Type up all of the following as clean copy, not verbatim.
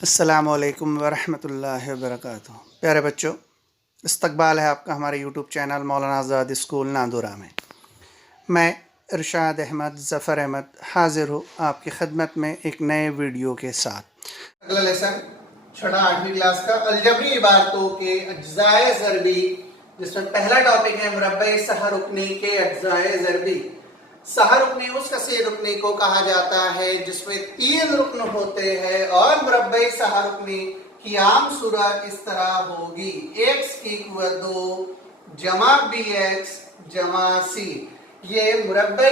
अस्सलामुअलैकुम वरहमतुल्लाहि वबरकातुहू। प्यारे बच्चों, इस्तकबाल है आपका हमारे यूट्यूब चैनल मौलाना आज़ाद स्कूल नांदुरा में। मैं इरशाद अहमद ज़फ़र अहमद हाज़िर हूँ आपकी खिदमत में एक नए वीडियो के साथ। अगला लेसन छठा 8वीं क्लास का अलजबरी इबारतों के अज्ज़ाए ज़रबी, जिसमें पहला टॉपिक है मुरब्बे सहरुकनी के अज्ज़ाए ज़रबी। सहरुकनी उस कसीर रुकनी को कहा जाता है जिसमें 3 रुकन होते हैं और मुरब्बे सहरुकनी की आम सूरत इस तरह होगी: x की कुव्वत 2 जमा bx जमा c। ये मुरब्बे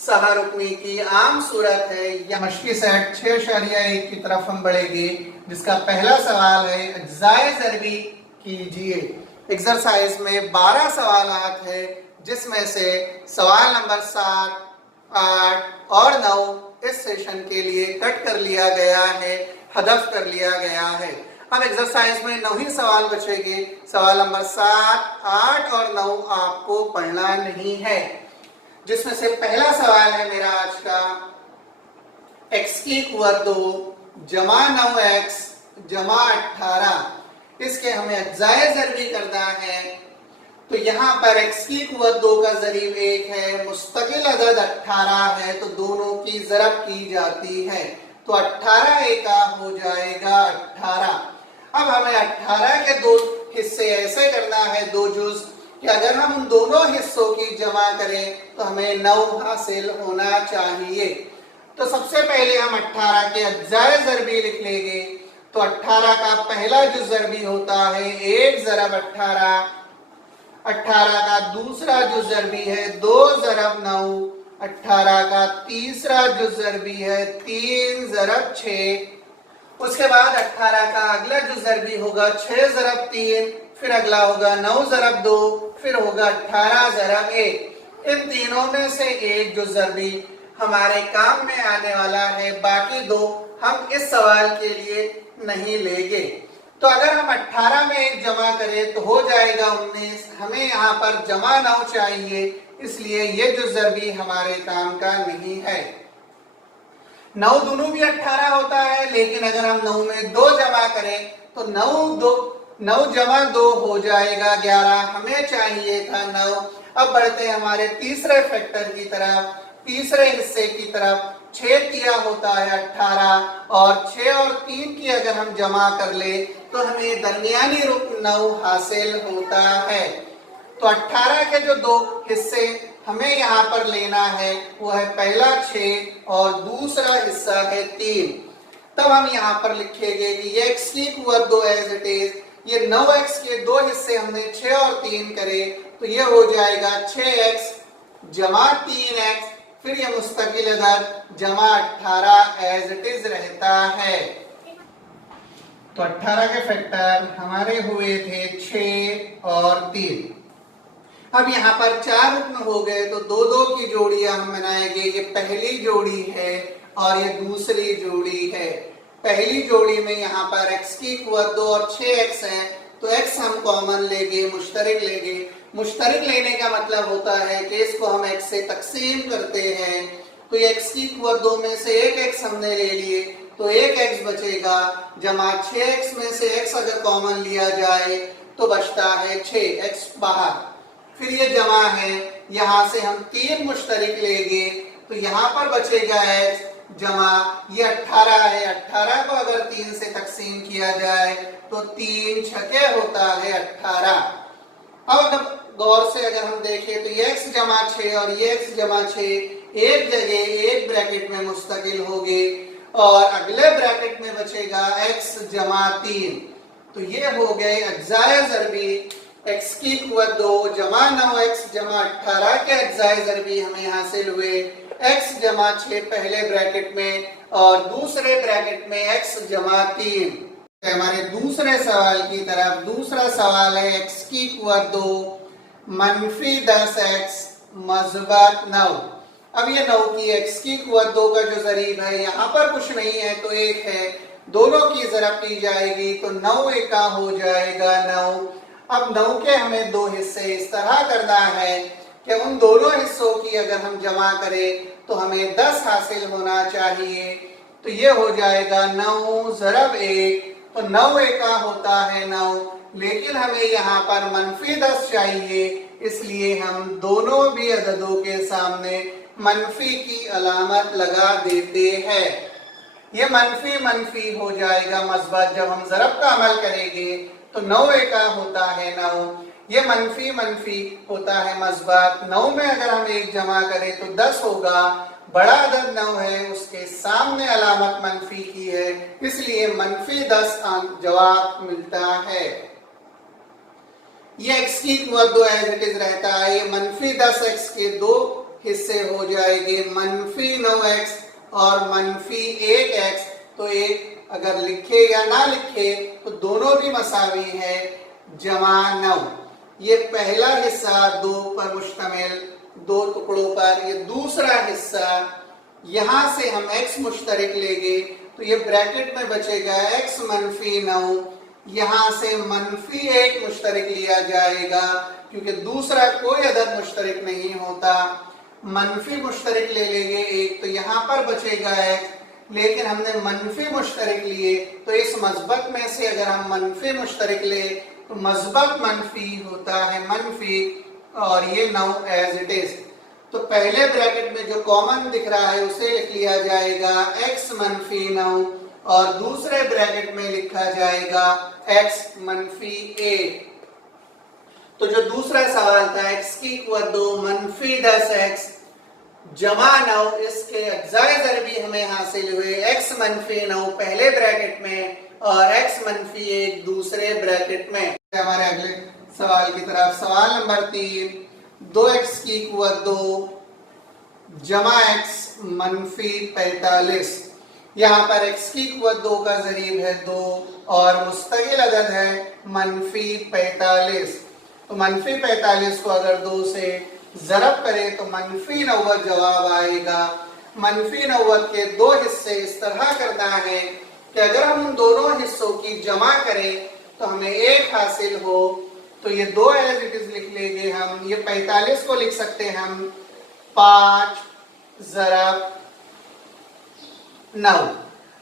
सहरुकनी की आम सूरत है। यह मशकी सेट 6.1 की तरफ हम बढ़ेंगे, जिसका पहला सवाल है अज्ज़ाए ज़रबी कीजिए। एक्सरसाइज में 12 सवालात है, जिसमें से सवाल नंबर 7, 8 और 9 इस सेशन के लिए कट कर लिया गया है, हदफ कर लिया गया है। अब एक्सरसाइज में 9 ही सवाल बचेंगे। सवाल नंबर 7, 8 और 9 आपको पढ़ना नहीं है, जिसमें से पहला सवाल है मेरा आज का x की कुव्वत 2 जमा 9x जमा 18। इसके हमें अज्ज़ाए ज़रबी करना है। तो यहाँ पर x की कुव्वत 2 का ज़रीब 1 है, मुस्तकिल अदद 18 है, तो दोनों की ज़रब की जाती है, तो 18 एका हो जाएगा 18। अब हमें 18 के 2 हिस्से ऐसे करना है, 2 जुज़, कि अगर हम उन दोनों हिस्सों की जमा करें तो हमें 9 हासिल होना चाहिए। तो सबसे पहले हम 18 के अज्ज़ाए ज़रबी लिख लेंगे। तो 18 का पहला जो ज़रबी होता है 1 ज़रब 18, 18 का दूसरा जो ज़रबी है 2 ज़रब 9, 18 का तीसरा जो ज़रबी है 3 ज़रब 6। उसके बाद 18 का अगला जो ज़रबी होगा 6 ज़रब 3, फिर अगला होगा 9 ज़रब 2, फिर होगा 18 ज़रब 1। इन तीनों में से एक जो ज़रबी हमारे काम में आने वाला है, बाकी 2 हम इस सवाल के लिए नहीं लेंगे। तो अगर हम 18 में जमा करें तो हो जाएगा 19। हमें यहाँ पर जमा 9 चाहिए, इसलिए ये जो ज़रबी हमारे काम का नहीं है। 9 दूनों भी 18 होता है, लेकिन अगर हम 9 में 2 जमा करें तो 9 जमा 2 हो जाएगा 11। हमें चाहिए था 9। अब बढ़ते हैं हमारे तीसरे फैक्टर की तरफ, तीसरे हिस्से की तरफ। 6 किया होता है 18, और 6 और 3 की अगर हम जमा कर ले तो हमें दरमियानी रुकन 9 हासिल होता है। तो 18 के जो 2 हिस्से हमें यहाँ पर लेना है वो है पहला 6 और दूसरा हिस्सा है 3। तब हम यहाँ पर लिखेंगे कि ये x की कुव्वत 2 एज इट इज, ये 9x के 2 हिस्से हमने 6 और 3 करे, तो ये हो जाएगा 6x जमा 3x, फिर ये मुस्तकिल अदद जमा 18 एज इट इज रहता है। तो 18 के फैक्टर हमारे हुए थे 6 और 3। अब यहाँ पर 4 रुकन हो गए, तो 2-2 की जोड़ियां हम बनाएंगे। ये पहली जोड़ी है और ये दूसरी जोड़ी है। पहली जोड़ी में यहाँ पर x की कुव्वत 2 और 6x है, तो x हम कॉमन लेंगे, मुश्तरक लेंगे। मुश्तरक लेने का मतलब होता है कि इसको हम x से तकसीम करते हैं। तो ये x की कुव्वत 2 में से एक x हमने ले लिए, तो एक x बचेगा, जमा 6x में से x अगर कॉमन लिया जाए तो बचता है 6x बाहर। फिर ये जमा है, यहाँ से हम 3 मुश्तरक लेंगे, तो यहाँ पर बचेगा x जमा ये 18 है। 18 को अगर 3 से तकसीम किया जाए तो 3 छके होता है 18। अब गौर से अगर हम देखें तो ये x जमा 6 और ये x जमा 6 एक जगह एक ब्रैकेट में मुस्तकिल होंगे, और अगले ब्रैकेट में बचेगा x जमा 3। तो ये हो गए अज्ज़ाए ज़रबी। x की कुव्वत 2 जमा 9x जमा 18 के अज्ज़ाए ज़रबी हमें हासिल हुए। x जमा 6 पहले ब्रैकेट में और दूसरे ब्रैकेट में x जमा 3। हमारे दूसरे सवाल की तरफ, दूसरा सवाल है x की कुव्वत 2 मनफी 10x मज़बत 9। अब ये 9 की x की कुव्वत 2 का जो ज़रीब है, यहाँ पर कुछ नहीं है तो 1 है, दोनों की ज़रब की जाएगी तो 9 एका हो जाएगा 9। अब 9 के हमें 2 हिस्से इस तरह करना है कि उन दोनों हिस्सों की अगर हम जमा करें तो हमें 10 हासिल होना चाहिए। तो ये हो जाएगा 9 ज़रब 1, तो 9 एका होता है 9, लेकिन हमें यहाँ पर -10 चाहिए, इसलिए हम दोनों भी अददों के सामने मनफी की अलामत लगा देते हैं। ये मनफी मनफी हो जाएगा मस्बत। जब हम ज़रब का अमल करेंगे तो 9 एका होता है 9, ये मनफी मनफी होता है मस्बत। 9 में अगर हम 1 जमा करें तो 10 होगा, बड़ा अदद 9 है, उसके सामने अलामत मनफी की है, इसलिए -10 जवाब मिलता है। ये x की क़ुव्वत 2 एज इट इज रहता है। ये -10x के दो हिस्से हो जाएंगे, -9x और -1x। तो एक अगर लिखे या ना लिखे तो दोनों भी मसावी है, जमा 9। ये पहला हिस्सा 2 पर मुश्तमिल, 2 टुकड़ों पर। ये दूसरा हिस्सा, यहां से हम x मुश्तरक लेंगे तो ये ब्रैकेट में बचेगा x -9, यहां से -1 मुश्तरक लिया जाएगा क्योंकि दूसरा कोई अदद मुश्तरक नहीं होता। मनफी मुश्तरक ले लेंगे 1, तो यहाँ पर बचेगा x, लेकिन हमने मनफी मुश्तरक लिए, तो इस मस्बत में से अगर हम मनफी मुश्तरक ले तो मस्बत मनफी होता है मनफी, और ये 9 एज इट इज। तो पहले ब्रैकेट में जो कॉमन दिख रहा है उसे लिख लिया जाएगा x -9, और दूसरे ब्रैकेट में लिखा जाएगा x -1। तो जो दूसरा सवाल था x की क़ुव्वत 2 -10x जमा 9, इसके अज्जाए ज़रबी हमें हासिल हुए x -9 पहले ब्रैकेट में और x -1 दूसरे ब्रैकेट में। हमारे अगले सवाल की तरफ, सवाल नंबर 3, 2x की क़ुव्वत 2 जमा x -45। यहाँ पर x की क़ुव्वत 2 का ज़रीब है 2 और मुस्तकिल अदद है -45। तो -45 को अगर 2 से ज़रब करें तो -90 जवाब आएगा। -90 के दो हिस्से इस तरह करना है कि अगर हम उन दोनों हिस्सों की जमा करें तो हमें 1 हासिल हो। तो ये 2 एज इट इज लिख लेंगे हम। ये 45 को लिख सकते हैं हम 5 ज़रब 9।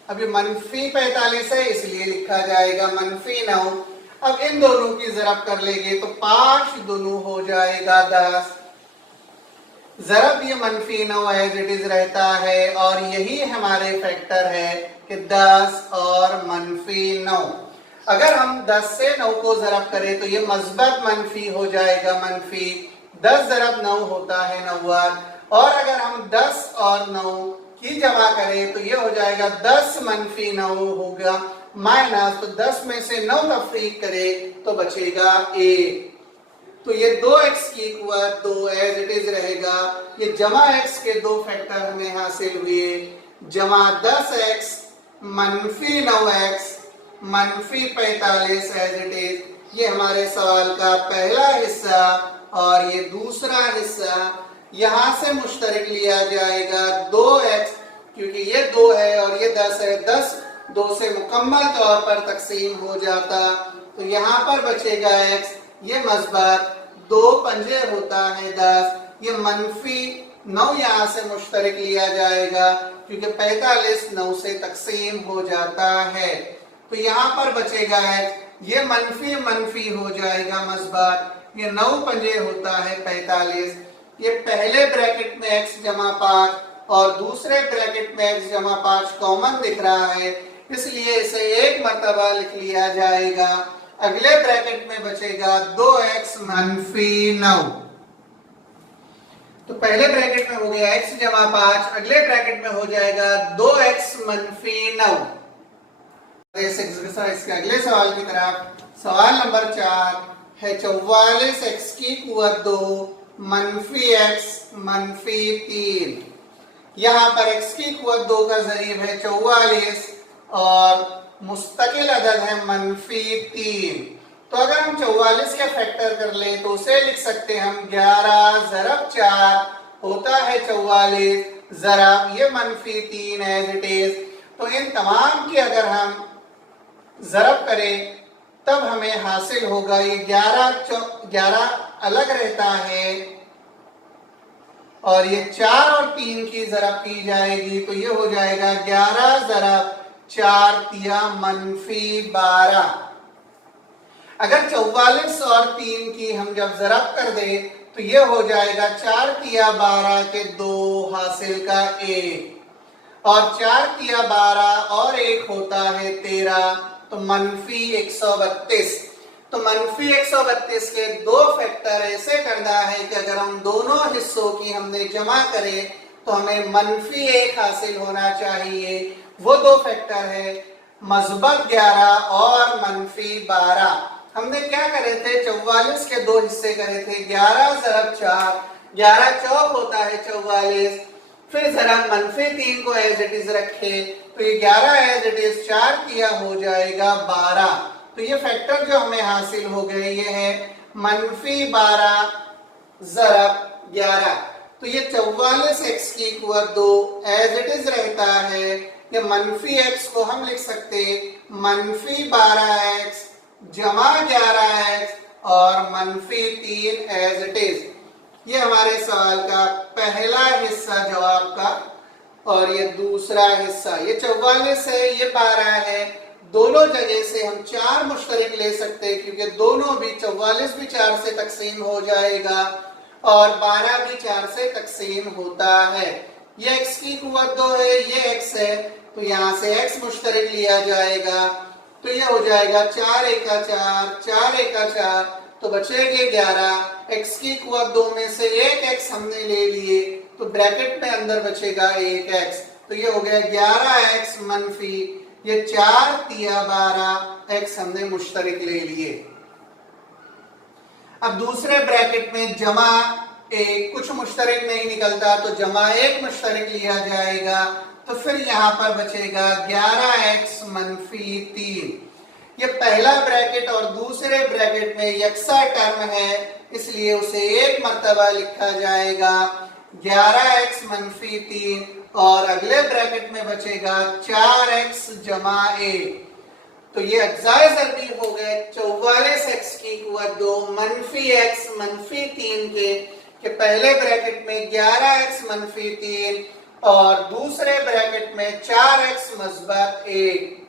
अब ये -45 है इसलिए लिखा जाएगा -9। अब इन दोनों की ज़रब कर लेंगे तो 5 दोनों हो जाएगा 10। ज़रब ये -9 एज इट इज रहता है, और यही हमारे फैक्टर है कि 10 और -9। अगर हम 10 से 9 को ज़रब करें तो ये मस्बत मनफी हो जाएगा मनफी। 10 ज़रब 9 होता है 90, और अगर हम 10 और 9 की जमा करें तो ये हो जाएगा 10 -9 होगा माइनस, तो 10 में से 9 तफरीक करें तो बचेगा 1। तो ये 2x की क़ुव्वत 2 एज इट इज रहेगा। ये जमा x के दो फैक्टर हमें हासिल हुए, जमा 10x -9x -45 as it is. ये हमारे सवाल का पहला हिस्सा, और ये दूसरा हिस्सा यहाँ से मुश्तरक लिया जाएगा 2x, क्योंकि ये 2 है और ये 10 है। 10 2 से मुकम्मल तौर पर तकसीम हो जाता, तो यहाँ पर बचेगा x। ये मस्बत 2 पंजे होता है 10। ये -9 यहाँ से मुश्तरक लिया जाएगा क्योंकि 45 9 से तकसीम हो जाता है, तो यहाँ पर बचेगा x। ये मनफी मनफी हो जाएगा मस्बत। ये 9 पंजे होता है 45। ये पहले ब्रैकेट में x जमा 5 और दूसरे ब्रैकेट में x जमा 5 कॉमन दिख रहा है, इसलिए इसे एक मर्तबा लिख लिया जाएगा। अगले ब्रैकेट में बचेगा 2x -9। तो पहले ब्रैकेट में हो गया x जमा 5, अगले ब्रैकेट में हो जाएगा 2x -9। इसके अगले सवाल की तरफ, सवाल नंबर 4 है 44x की क़ुव्वत 2 -x -3। यहाँ पर x की क़ुव्वत 2 का ज़रीब है 44 और मुस्तकिल अदद है -3। तो अगर हम 44 का फैक्टर कर ले तो उसे लिख सकते हैं हम 11 ज़रब 4 होता है 44 ज़रब ये -3 एज इट इज। तो इन तमाम की अगर हम ज़रब करें तब हमें हासिल होगा, ये 11 अलग रहता है और ये 4 और 3 की ज़रब की जाएगी तो ये हो जाएगा 11 ज़रब 4 तिया -12। अगर 44 और 3 की हम जब ज़रब कर दे तो ये हो जाएगा 4 तिया 12 के 2 हासिल का 1 और 4 तिया 12 और 1 होता है 13 तो -132। तो -132 के दो फैक्टर ऐसे करना है कि अगर हम दोनों हिस्सों की हमने जमा करे तो हमें -1 हासिल होना चाहिए। वो दो फैक्टर है मस्बत 11 और -12। हमने क्या करे थे, 44 के दो हिस्से करे थे, 11 ज़रब 4, 11 चौक होता है 44, फिर जरा -3 को एज इट इज रखे तो ये 11 एज इट इज 4 किया हो जाएगा 12। तो ये फैक्टर जो हमें हासिल हो गए ये है -12 ज़रब 11। तो ये 44x की कुव्वत 2 एज इट इज रहता है। ये -x को हम लिख सकते -12x जमा 11x और -3 एज इट इज। ये हमारे सवाल का पहला हिस्सा जवाब का। और ये दूसरा हिस्सा, ये 44 है, ये 12 है, दोनों जगह से हम 4 मुश्तरिक ले सकते हैं क्योंकि दोनों भी 44 भी 4 से तकसीम हो जाएगा और 12 भी 4 से तकसीम होता है। ये x की कुव्वत 2 है, ये x है, तो यहाँ से x मुश्तरिक लिया जाएगा तो ये हो जाएगा 4 एका 4, 4 एका 4, तो बचेंगे 11। x की कुव्वत 2 में से एक x हमने ले लिए तो ब्रैकेट में अंदर बचेगा 1x, तो ये हो गया 11x मनफी ये 4 तिया 12 x हमने मुश्तरिक ले लिए। अब दूसरे ब्रैकेट में जमा 1 कुछ मुश्तरिक नहीं निकलता तो जमा 1 मुश्तरिक लिया जाएगा तो फिर यहाँ पर बचेगा 11x मनफी 3। ये पहला ब्रैकेट और दूसरे ब्रैकेट में यकसा टर्म है इसलिए उसे एक मर्तबा लिखा जाएगा 11x मनफी 3 और अगले ब्रैकेट में बचेगा 4x जमा 1। तो ये अज्जाए ज़रबी हो गए 44x की कुव्वत 2 -x मनफी 3 के पहले ब्रैकेट में 11x मनफी 3 और दूसरे ब्रैकेट में 4x मस्बत 1।